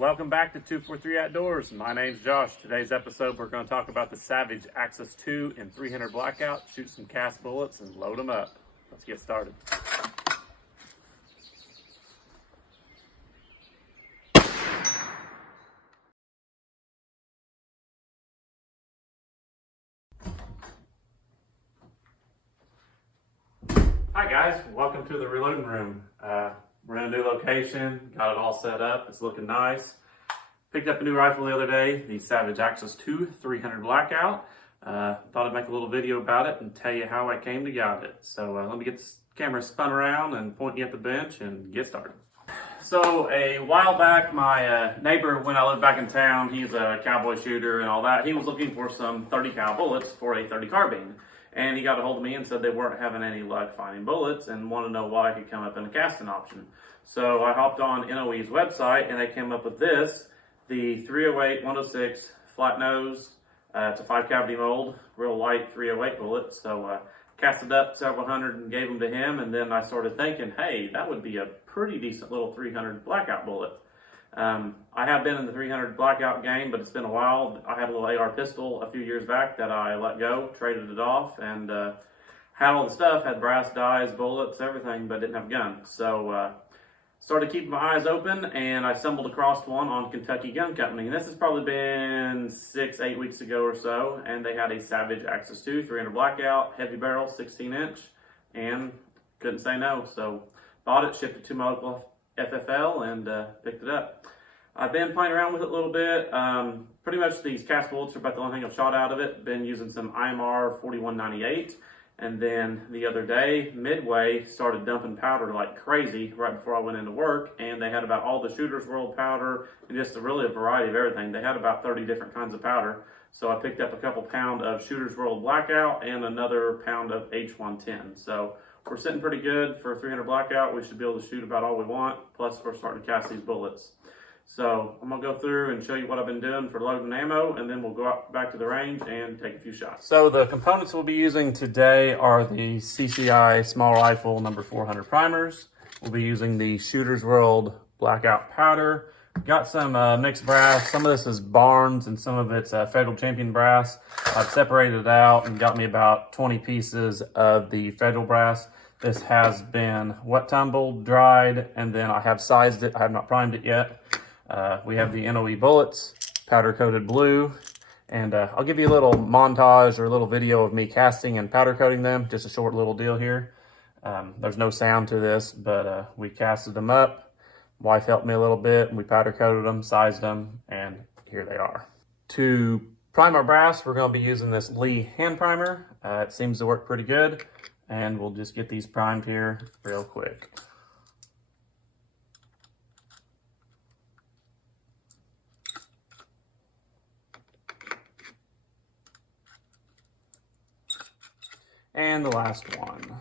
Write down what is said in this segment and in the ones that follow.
welcome back to 243 Outdoors. My name's Josh. Today's episode we're going to talk about the Savage Axis 2 and 300 Blackout, shoot some cast bullets and load them up. Let's get started. Hi guys, welcome to the reloading room. We're in a new location, got it all set up, it's looking nice. Picked up a new rifle the other day, the Savage Axis 2 300 Blackout. Thought I'd make a little video about it and tell you how I came to get it. So let me get this camera spun around and point you at the bench and get started. So a while back, my neighbor, when I lived back in town, he's a cowboy shooter and all that, he was looking for some 30 cal bullets for a 30 carbine. And he got a hold of me and said they weren't having any luck finding bullets and wanted to know what I could come up in a casting option. So I hopped on NOE's website and they came up with this, the 308-106 flat nose. It's a 5 cavity mold, real light 308 bullet. So casted up several hundred and gave them to him. And then I started thinking, hey, that would be a pretty decent little 300 Blackout bullet. I have been in the 300 Blackout game, but it's been a while. I had a little AR pistol a few years back that I let go, traded it off, and had all the stuff, had brass dies, bullets, everything, but didn't have a gun. So started keeping my eyes open, and I stumbled across one on Kentucky Gun Company. And this has probably been 6-8 weeks ago or so, and they had a Savage Axis 2 300 Blackout, heavy barrel, 16-inch, and couldn't say no. So bought it, shipped it to my local FFL, and picked it up. I've been playing around with it a little bit. Pretty much these cast bullets are about the only thing I've shot out of it. Been using some IMR 4198, and then the other day, Midway started dumping powder like crazy right before I went into work, and they had about all the Shooter's World powder and just really a variety of everything. They had about 30 different kinds of powder. So I picked up a couple pound of Shooter's World Blackout and another pound of H110. So we're sitting pretty good for 300 Blackout. We should be able to shoot about all we want. Plus, we're starting to cast these bullets. So I'm gonna go through and show you what I've been doing for loading ammo, and then we'll go out back to the range and take a few shots. So the components we'll be using today are the CCI small rifle number 400 primers. We'll be using the Shooter's World Blackout powder. Got some mixed brass. Some of this is Barnes and some of it's Federal Champion brass. I've separated it out and got me about 20 pieces of the Federal brass. This has been wet tumbled, dried, and then I have sized it. I have not primed it yet. We have the NOE bullets, powder coated blue, and I'll give you a little montage or a little video of me casting and powder coating them. Just a short little deal here. There's no sound to this, but we casted them up. Wife helped me a little bit, and we powder coated them, sized them, and here they are. To prime our brass, we're going to be using this Lee hand primer. It seems to work pretty good, and we'll just get these primed here real quick. And the last one.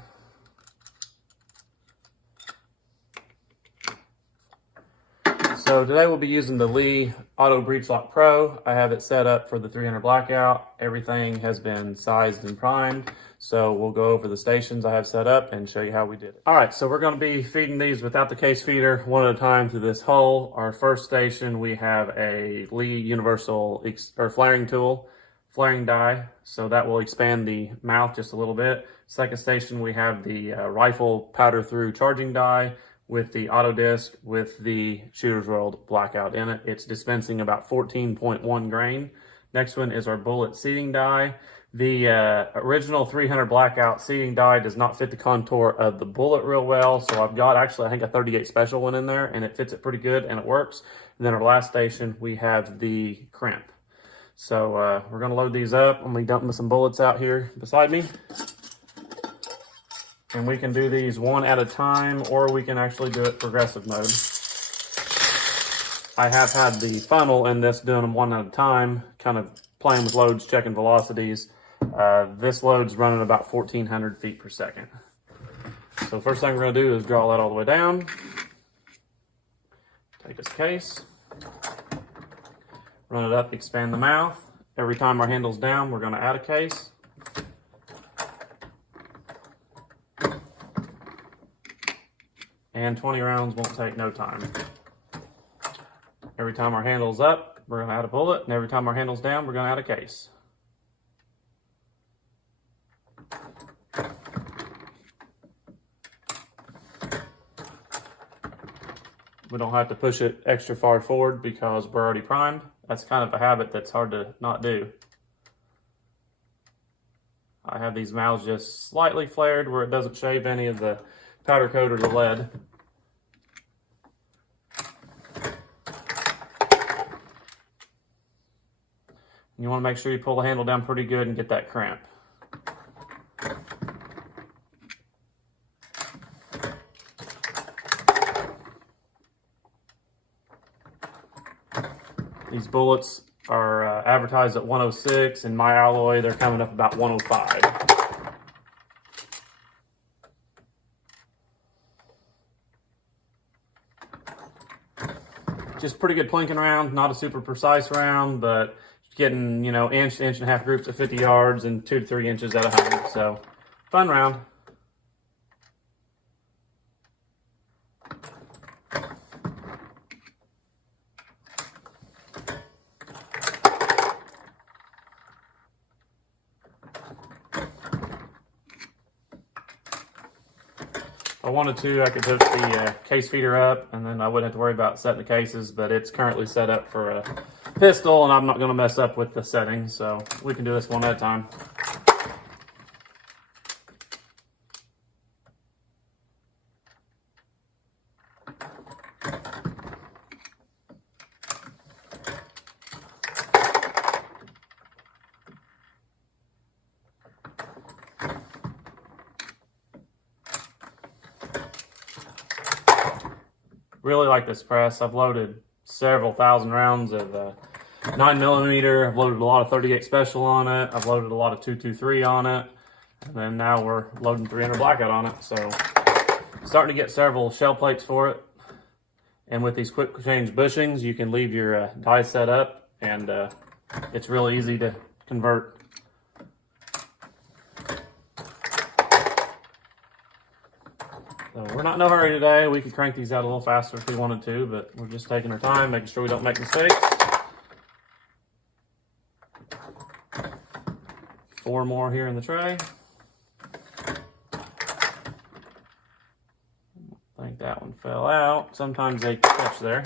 So today we'll be using the Lee Auto Breech Lock Pro. I have it set up for the 300 Blackout. Everything has been sized and primed. So we'll go over the stations I have set up and show you how we did it. All right, so we're gonna be feeding these without the case feeder one at a time through this hole. Our first station, we have a Lee Universal flaring tool, flaring die. So that will expand the mouth just a little bit. Second station, we have the rifle powder through charging die with the auto disc with the Shooter's World Blackout in it. It's dispensing about 14.1 grain. Next one is our bullet seating die. The original 300 Blackout seating die does not fit the contour of the bullet real well. So I've got actually, I think a 38 special one in there, and it fits it pretty good and it works. And then our last station, we have the crimp. So we're gonna load these up. I'm gonna be dumping some bullets out here beside me. And we can do these one at a time, or we can actually do it progressive mode. I have had the funnel in this doing them one at a time, kind of playing with loads, checking velocities. This load's running about 1,400 feet per second. So first thing we're gonna do is draw that all the way down. Take this case, run it up, expand the mouth. Every time our handle's down, we're gonna add a case. And 20 rounds won't take no time. Every time our handle's up, we're gonna add a bullet, and every time our handle's down, we're gonna add a case. We don't have to push it extra far forward because we're already primed. That's kind of a habit that's hard to not do. I have these mouths just slightly flared where it doesn't shave any of the powder coat or the lead. You want to make sure you pull the handle down pretty good and get that cramp. These bullets are advertised at 106. In my alloy, they're coming up about 105. Just pretty good plinking round, not a super precise round, but getting, you know, inch and a half groups at 50 yards and 2 to 3 inches at 100. So, fun round. If I wanted to, I could hook the case feeder up, and then I wouldn't have to worry about setting the cases, but it's currently set up for a pistol, and I'm not going to mess up with the settings, so we can do this one at a time. Really like this press. I've loaded several thousand rounds of 9mm. I've loaded a lot of 38 special on it. I've loaded a lot of 223 on it. And then now we're loading 300 blackout on it. So starting to get several shell plates for it. And with these quick change bushings, you can leave your die set up, and it's really easy to convert. So we're not in a hurry today. We could crank these out a little faster if we wanted to, but we're just taking our time, making sure we don't make mistakes. 4 more here in the tray. I think that one fell out. Sometimes they catch there.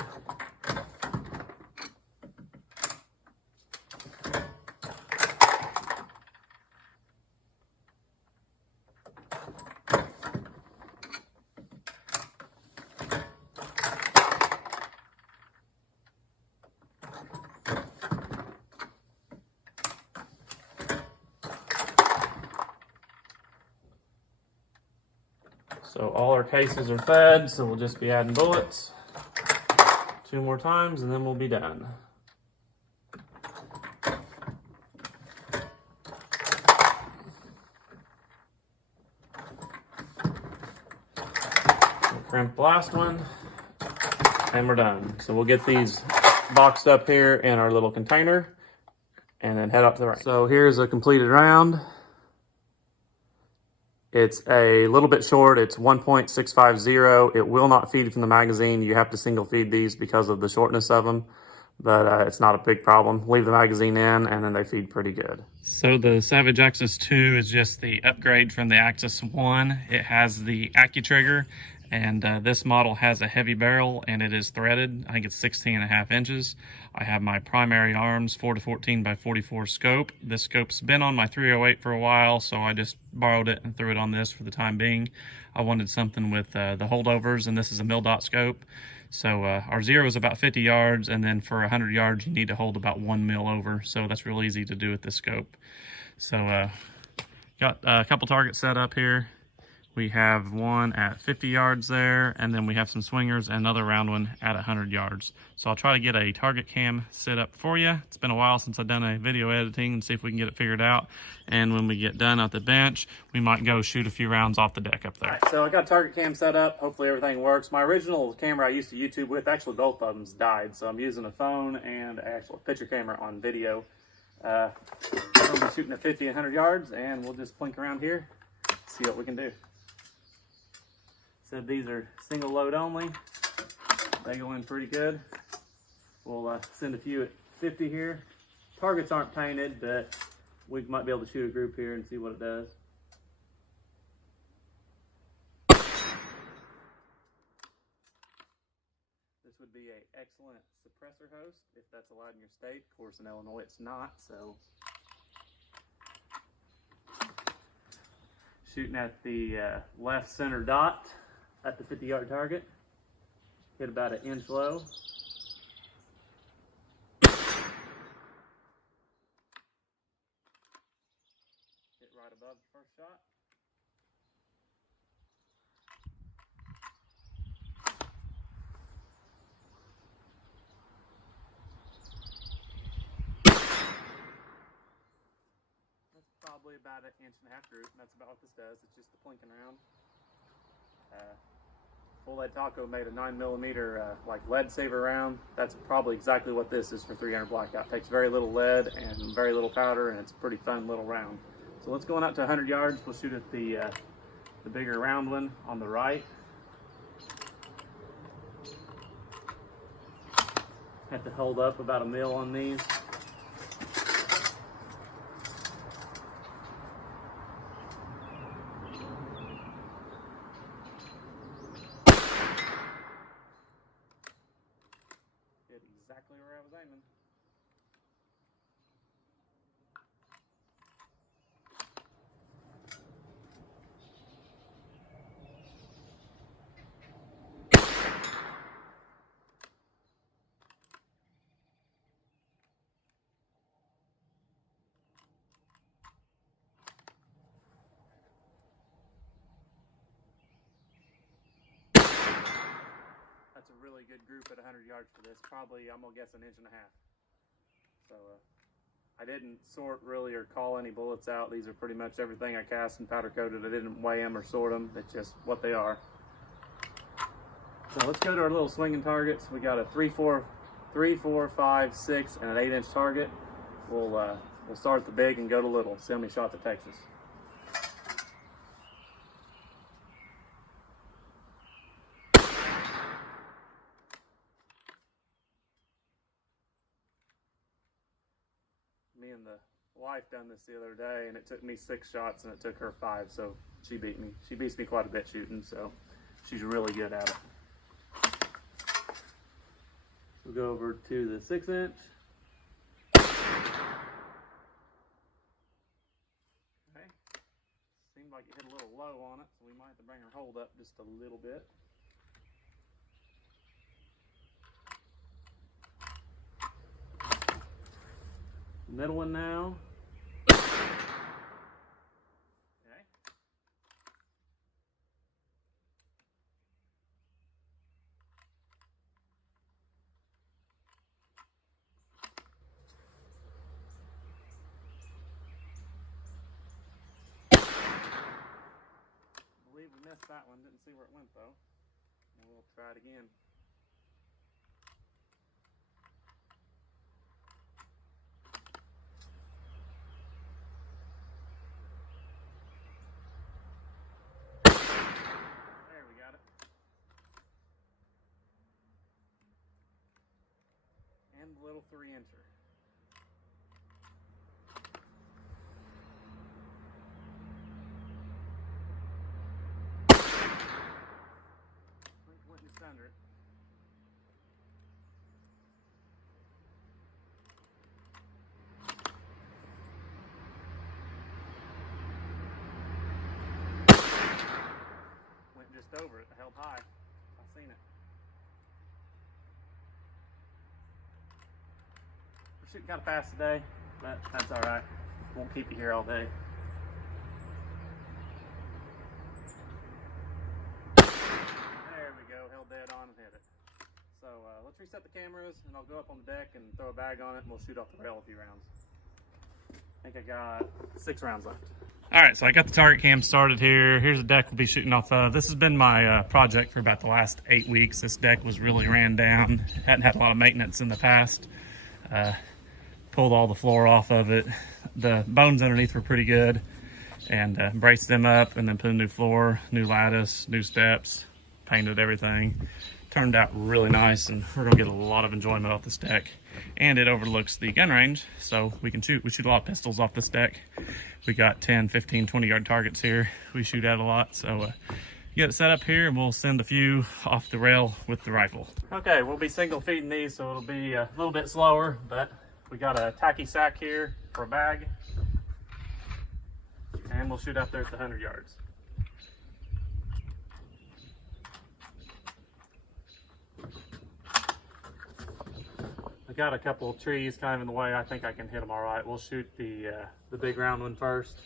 So all our cases are fed, so we'll just be adding bullets 2 more times and then we'll be done. We'll crimp the last one and we're done. So we'll get these boxed up here in our little container and then head up to the range. So here's a completed round. It's a little bit short. It's 1.650. It will not feed from the magazine. You have to single feed these because of the shortness of them, but it's not a big problem. Leave the magazine in and then they feed pretty good. So the Savage Axis 2 is just the upgrade from the Axis 1. It has the AccuTrigger, and this model has a heavy barrel and it is threaded. I think it's 16.5 inches. I have my primary arms 4-14 by 44 scope. This scope's been on my 308 for a while, so I just borrowed it and threw it on this for the time being. I wanted something with the holdovers, and this is a mil-dot scope. So our 0 is about 50 yards, and then for 100 yards, you need to hold about 1 mil over. So that's real easy to do with this scope. So got a couple targets set up here. We have one at 50 yards there, and then we have some swingers and another round one at 100 yards. So I'll try to get a target cam set up for you. It's been a while since I've done a video editing, and see if we can get it figured out. And when we get done at the bench, we might go shoot a few rounds off the deck up there. All right, so I got a target cam set up. Hopefully everything works. My original camera I used to YouTube with, actually both of them died. So I'm using a phone and an actual picture camera on video. I'm going to be shooting at 50 and 100 yards, and we'll just plink around here, see what we can do. Said these are single load only. They go in pretty good. We'll send a few at 50 here. Targets aren't painted, but we might be able to shoot a group here and see what it does. This would be an excellent suppressor host if that's allowed in your state. Of course, in Illinois it's not, so. Shooting at the left center dot at the 50-yard target. Hit about 1 inch low. Hit right above the first shot. Probably about 1.5 inch group, and that's about what this does. It's just the plinking around. Full Lead Taco made a 9mm like lead saver round. That's probably exactly what this is for 300 Blackout. Takes very little lead and very little powder, and it's a pretty fun little round. So let's go on out to 100 yards. We'll shoot at the bigger round one on the right. Have to hold up about 1 mil on these. Exactly where I was aiming. That's a really good group at 100 yards for this. Probably, I'm gonna guess 1.5 inches. So I didn't sort really or call any bullets out. These are pretty much everything I cast and powder coated. I didn't weigh them or sort them. It's just what they are. So let's go to our little swinging targets. We got a 3, 4, 5, 6, and an 8-inch target. We'll start at the big and go to little. See how many shots it takes us. Me and the wife done this the other day, and it took me 6 shots and it took her 5, so she beat me. She beats me quite a bit shooting, so she's really good at it. We'll go over to the 6-inch. Okay. Seemed like it hit a little low on it, so we might have to bring her hold up just a little bit. Middle one now. Okay. I believe we missed that one. Didn't see where it went though. We'll try it again. And the little 3-incher. Went just under it. Went just over it. I held high. I seen it. Shooting kind of fast today, but that's all right. Won't keep you here all day. There we go, held dead on and hit it. So let's reset the cameras and I'll go up on the deck and throw a bag on it and we'll shoot off the rail a few rounds. I think I got 6 rounds left. All right, so I got the target cam started here. Here's the deck we'll be shooting off of. This has been my project for about the last 8 weeks. This deck was really ran down. Hadn't had a lot of maintenance in the past. Pulled all the floor off of it. The bones underneath were pretty good, and braced them up and then put a new floor, new lattice, new steps, painted everything. turned out really nice, and we're gonna get a lot of enjoyment off this deck. And it overlooks the gun range, so we shoot a lot of pistols off this deck. We got 10, 15, 20 yard targets here. We shoot at a lot, so get it set up here and we'll send a few off the rail with the rifle. Okay, we'll be single feeding these, so it'll be a little bit slower, but we got a tacky sack here for a bag, and we'll shoot out there at the 100 yards. I got a couple of trees kind of in the way. I think I can hit them all right. We'll shoot the big round one first.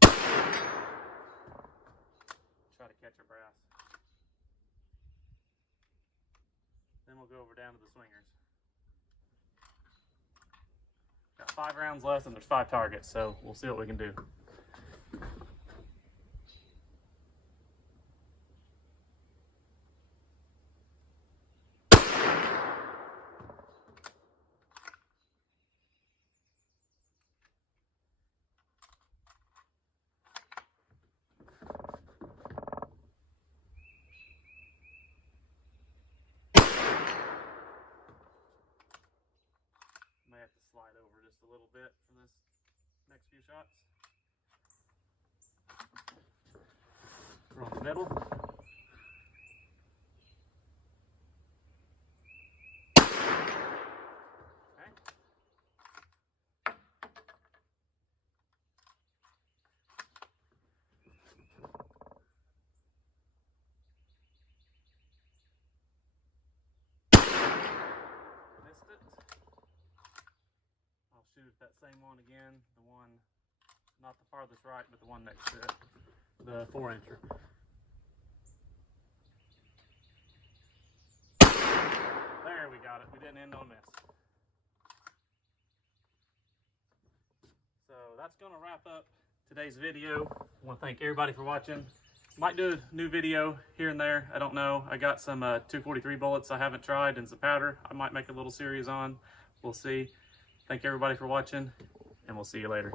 Try to catch a brass. Then we'll go over down to the swingers. Got 5 rounds left and there's 5 targets, so we'll see what we can do. May have to slide over just a little bit for this next few shots. We're on the middle. Okay. Missed it. I'll shoot that same one again, the one not the farthest right, but the one next to it, the 4-incher. There, we got it. We didn't end on miss. So that's going to wrap up today's video. I want to thank everybody for watching. Might do a new video here and there. I don't know. I got some 243 bullets I haven't tried and some powder. I might make a little series on. We'll see. Thank everybody for watching, and we'll see you later.